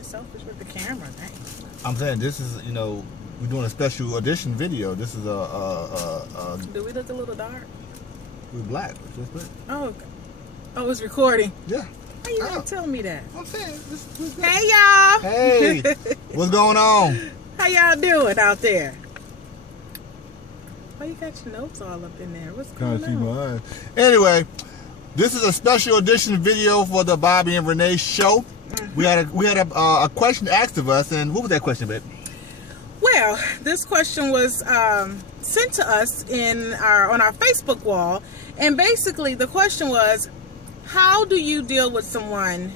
being selfish with the camera, dang. I'm saying this is, you know, we're doing a special edition video. This is a Do we look a little dark? we're black. Just black. Oh, okay. Oh, it's recording. Yeah. How you gonna tell me that? I'm saying this. Hey, y'all. Hey, what's going on? How y'all doing out there? Why you got your notes all up in there? What's going Can't see on? my eyes. Anyway, this is a special edition video for the Bobby and Renee show. We had a question asked of us, and what was that question, babe? Well, this question was sent to us on our Facebook wall, and basically the question was, how do you deal with someone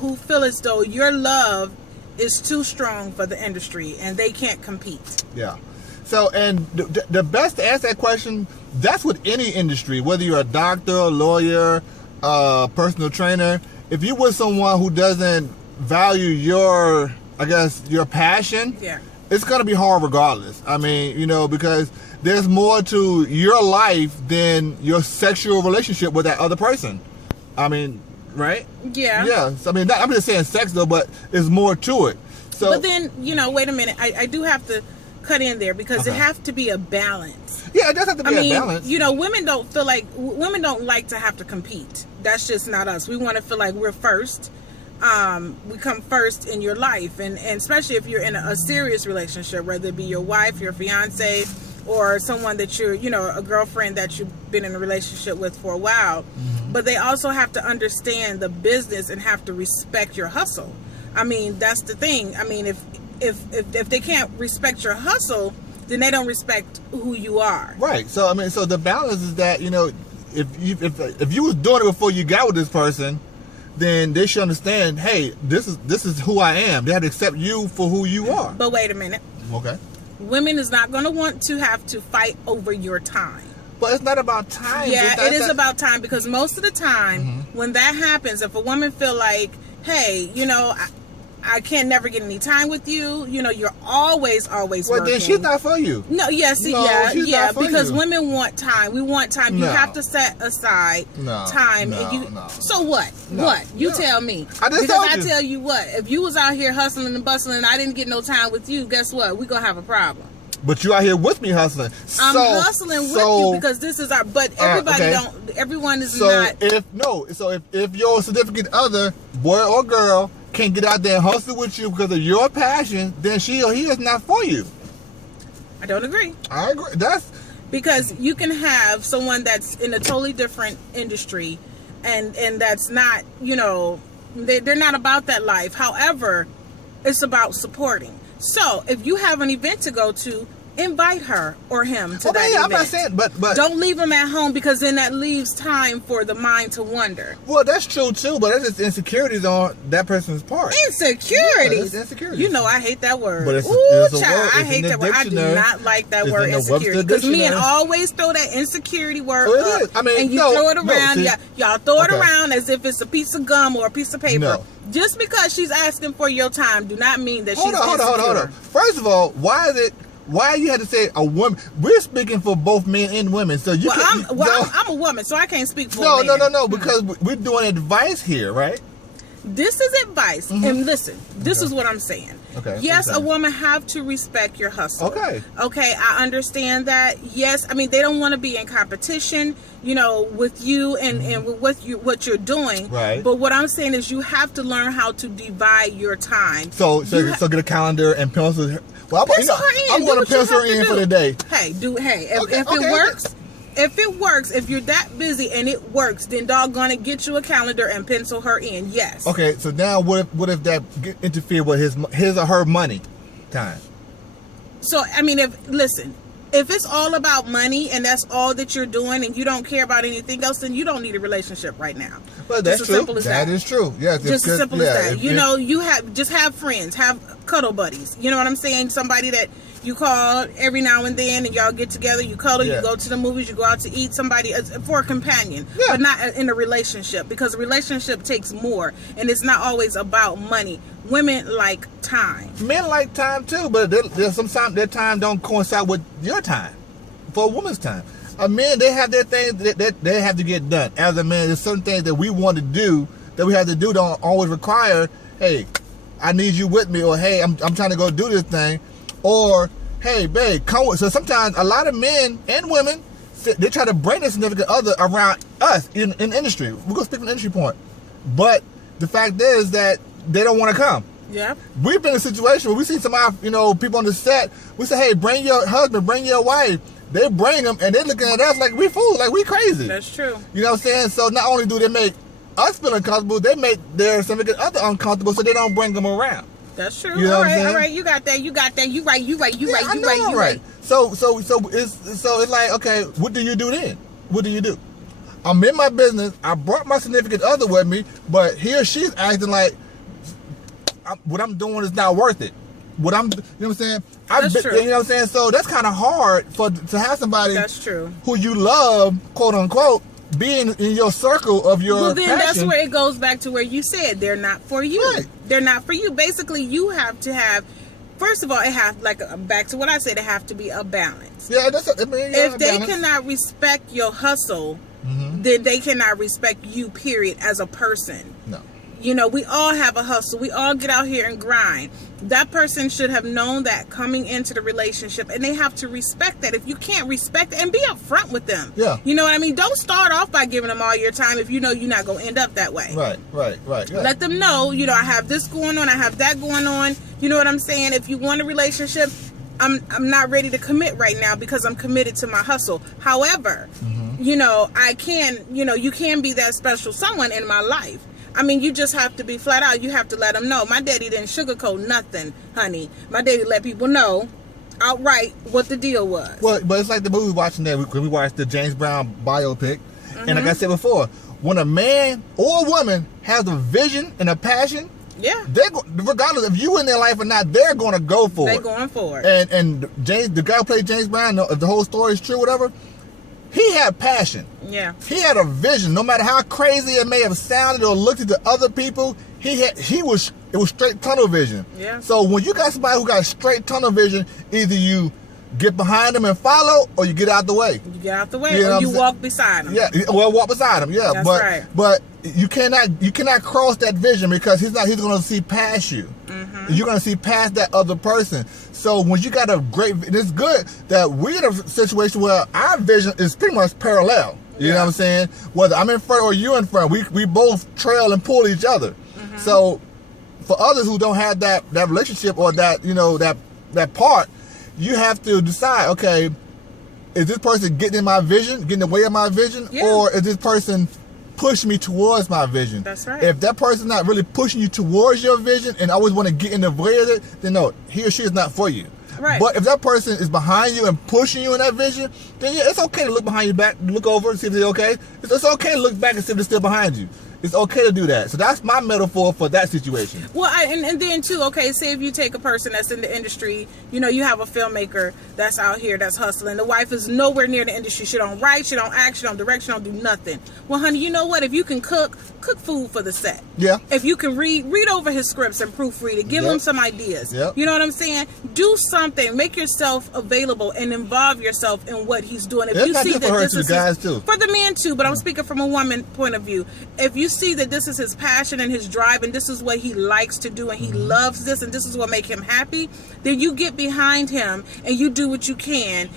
who feel as though your love is too strong for the industry and they can't compete? Yeah. So, and the best to answer that question, that's with any industry, whether you're a doctor, a lawyer, personal trainer. If you're with someone who doesn't value your, I guess, your passion, yeah, it's going to be hard regardless. I mean, you know, because there's more to your life than your sexual relationship with that other person. I mean, right? Yeah. Yeah. So, I mean, I'm just saying sex, though, but there's more to it. So, but then, you know, wait a minute. I do have to cut in there because it has to be a balance. Yeah, it does have to be a balance. You know, women don't like to have to compete. That's just not us. We want to feel like we're first. We come first in your life, and especially if you're in a serious relationship, whether it be your wife, your fiance, or someone that you're, you know, a girlfriend that you've been in a relationship with for a while. Mm-hmm. But they also have to understand the business and have to respect your hustle. I mean, that's the thing. I mean, if they can't respect your hustle, then they don't respect who you are. Right. So I mean, so the balance is that, you know, if you was doing it before you got with this person, then they should understand, hey, this is who I am. They have to accept you for who you are. But wait a minute. Okay. Women is not going to want to have to fight over your time. But it's not about time. Yeah, it is about time, because most of the time when that happens, if a woman feel like, hey, you know, I can't never get any time with you. You know, you're always working. Well, then she's not for you. No, yes, no, yeah, because women want time. We want time. No. You have to set aside time. No. So what? No. What? You tell me. I tell you what, if you was out here hustling and bustling and I didn't get no time with you, guess what? We gonna have a problem. But you out here with me hustling. I'm hustling with you because this is our. But everybody don't. Everyone is not. If your significant other, boy or girl, can't get out there and hustle with you because of your passion, then she or he is not for you. I don't agree. I agree. That's because you can have someone that's in a totally different industry, and that's not, you know, they're not about that life. However, it's about supporting. So if you have an event to go to, invite her or him to that event. I'm not saying, but don't leave them at home, because then that leaves time for the mind to wander. Well, that's true too, but that's just insecurities on that person's part. Insecurities? Yeah, insecurities. You know I hate that word. But it's child, I hate that word. I do not like that word, insecurity. Because men always throw that insecurity word up. It is. I mean, and you throw it around. Y'all throw it around as if it's a piece of gum or a piece of paper. No. Just because she's asking for your time do not mean that she's insecure. Hold on. First of all, why you had to say a woman? We're speaking for both men and women, so you. I'm a woman, so I can't speak for men. No, because we're doing advice here, right? This is advice, and listen, this is what I'm saying. Okay. Yes, a woman have to respect your hustle. Okay. Okay, I understand that. Yes, I mean they don't want to be in competition, you know, with you and with what you're doing. Right. But what I'm saying is you have to learn how to divide your time. So get a calendar and pencil. Well, I'm going to pencil her in for the day. If it works. If it works, if you're that busy and it works, then doggone get you a calendar and pencil her in. Yes. Okay, so now what if that interfere with his or her money time? So I mean, if it's all about money and that's all that you're doing and you don't care about anything else, then you don't need a relationship right now. Well, that's true. That is true. Yeah, just as simple as that. You know, you have friends, have cuddle buddies. You know what I'm saying? Somebody that you call every now and then and y'all get together, you cuddle, you go to the movies, you go out to eat, somebody for a companion, but not in a relationship, because a relationship takes more and it's not always about money. Women like time. Men like time too, but sometimes their time don't coincide with your time. For a woman's time. A man, they have their things that they have to get done. As a man, there's certain things that we want to do that we have to do don't always require, hey, I need you with me, or hey, I'm trying to go do this thing, or hey, babe, come with. So sometimes a lot of men and women, they try to bring their significant other around us in the industry. We're going to speak from the industry point. But the fact is that they don't want to come. Yeah. We've been in a situation where we see some of our, people on the set, we say, hey, bring your husband, bring your wife. They bring them, and they're looking at us like we fools, like we crazy. That's true. You know what I'm saying? So not only do they make us feel uncomfortable, they make their significant other uncomfortable, so they don't bring them around. That's true. You know all what I'm saying? right. You got that. You right. You I'm right. So it's like, okay, what do you do then? What do you do? I'm in my business. I brought my significant other with me, but he or she's acting like what I'm doing is not worth it. You know what I'm saying? That's true. You know what I'm saying? So that's kind of hard to have somebody that's true. who you love, quote unquote, being in your circle of your then passion. That's where it goes back to where you said they're not for you. Right. They're not for you. Basically, you have to have. First of all, it have back to what I said. It have to be a balance. Yeah, if they cannot respect your hustle, then they cannot respect you. Period. As a person. No. We all have a hustle. We all get out here and grind. That person should have known that coming into the relationship, and they have to respect that. If you can't respect it, and be upfront with them. Yeah. You know what I mean? Don't start off by giving them all your time if you know you're not going to end up that way. Right. Yeah. Let them know, I have this going on, I have that going on. You know what I'm saying? If you want a relationship, I'm not ready to commit right now because I'm committed to my hustle. However, I can, you can be that special someone in my life. I mean, you just have to be flat out. You have to let them know. My daddy didn't sugarcoat nothing, honey. My daddy let people know outright what the deal was. Well, but it's like the movie watching that when we watched the James Brown biopic. And like I said before, when a man or a woman has a vision and a passion, regardless if you in their life or not, they're going to go for it. They're going for it. And the guy who played James Brown, if the whole story is true, whatever, he had passion. Yeah. He had a vision. No matter how crazy it may have sounded or looked to other people, it was straight tunnel vision. Yeah. So when you got somebody who got straight tunnel vision, either you get behind them and follow, or you get out the way. You get out the way, or you walk beside them. Yeah, well, walk beside them. Yeah, that's right. But you cannot cross that vision because he's going to see past you. You're going to see past that other person. So when you got a great, it's good that we're in a situation where our vision is pretty much parallel. You know what I'm saying? Whether I'm in front or you in front, we both trail and pull each other. So for others who don't have that relationship or that that part, you have to decide, okay, is this person getting in my vision, getting in the way of my vision, or is this person pushing me towards my vision? That's right. If that person's not really pushing you towards your vision and always want to get in the way of it, then no, he or she is not for you. Right. But if that person is behind you and pushing you in that vision, then it's okay to look behind your back, look over and see if they're okay. It's okay to look back and see if they're still behind you. It's okay to do that. So that's my metaphor for that situation. Well, and then too, okay, say if you take a person that's in the industry, you have a filmmaker that's out here that's hustling. The wife is nowhere near the industry. She don't write, she don't act, she don't direct, she don't do nothing. Well, honey, you know what? If you can cook food for the set. Yeah. If you can read over his scripts and proofread it, give him some ideas. Yep. You know what I'm saying? Do something. Make yourself available and involve yourself in what he's doing. If It's you not see just that for her this too, is guys too. for the man too, but I'm speaking from a woman point of view. If you see that this is his passion and his drive and this is what he likes to do and he loves this and this is what makes him happy, then you get behind him and you do what you can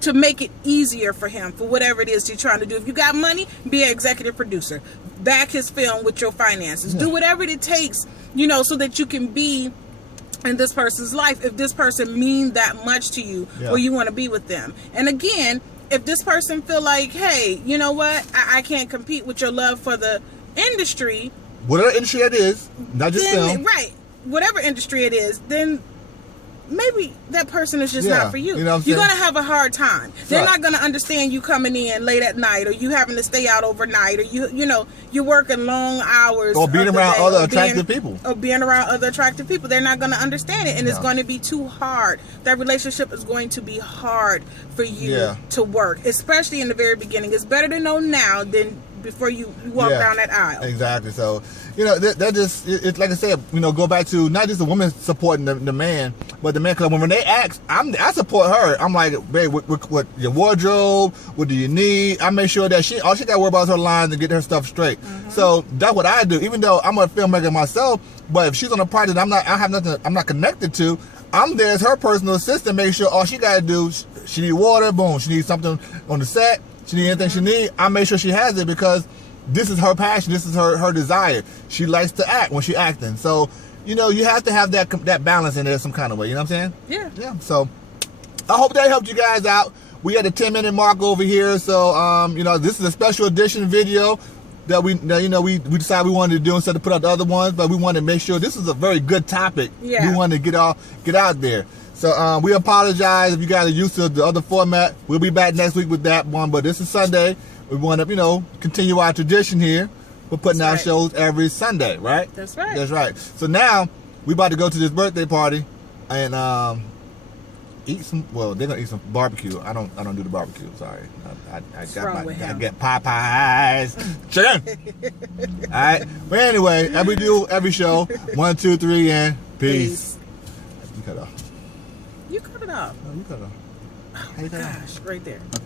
to make it easier for him for whatever it is you're trying to do. If you got money, be an executive producer. Back his film with your finances. Do whatever it takes, so that you can be in this person's life if this person means that much to you or you want to be with them. And again, if this person feel like, hey, you know what, I can't compete with your love for the industry, whatever industry it is, not just film, right, whatever industry it is, then maybe that person is just not for you. You know what I'm You're saying? going to have a hard time. They're not going to understand you coming in late at night or you having to stay out overnight or you're working long hours. Or being around other attractive people. Or being around other attractive people. They're not going to understand it and it's going to be too hard. That relationship is going to be hard for you to work, especially in the very beginning. It's better to know now than before you walk down that aisle. Exactly. So, that just, it's like I said, go back to not just the woman supporting the man, but the man, because when they ask, I support her. I'm like, babe, what your wardrobe, what do you need? I make sure that all she got to worry about is her lines and get her stuff straight. So that's what I do. Even though I'm a filmmaker myself, But if she's on a project I'm not connected to, I'm there as her personal assistant, make sure all she got to do, she need water, boom, she needs something on the set, she need anything she need, I make sure she has it, because this is her passion, this is her desire. She likes to act when she acting. So, you have to have that balance in there some kind of way, you know what I'm saying? Yeah. Yeah, so I hope that helped you guys out. We at the 10-minute mark over here, so this is a special edition video that we decided we wanted to do instead of put out the other ones, but we wanted to make sure this is a very good topic. Yeah. We wanted to get out there. So we apologize if you guys are used to the other format. We'll be back next week with that one, but this is Sunday. We want to continue our tradition here. We're putting out shows every Sunday, right? That's right. That's right. So now we about to go to this birthday party and eat some. Well, they're gonna eat some barbecue. I don't do the barbecue. Sorry, I get Popeyes chicken. All right. But anyway, as we do every show, 1, 2, 3, and peace. You cut off. You cut it off. No, you cut off. Oh, gosh, right there. Okay.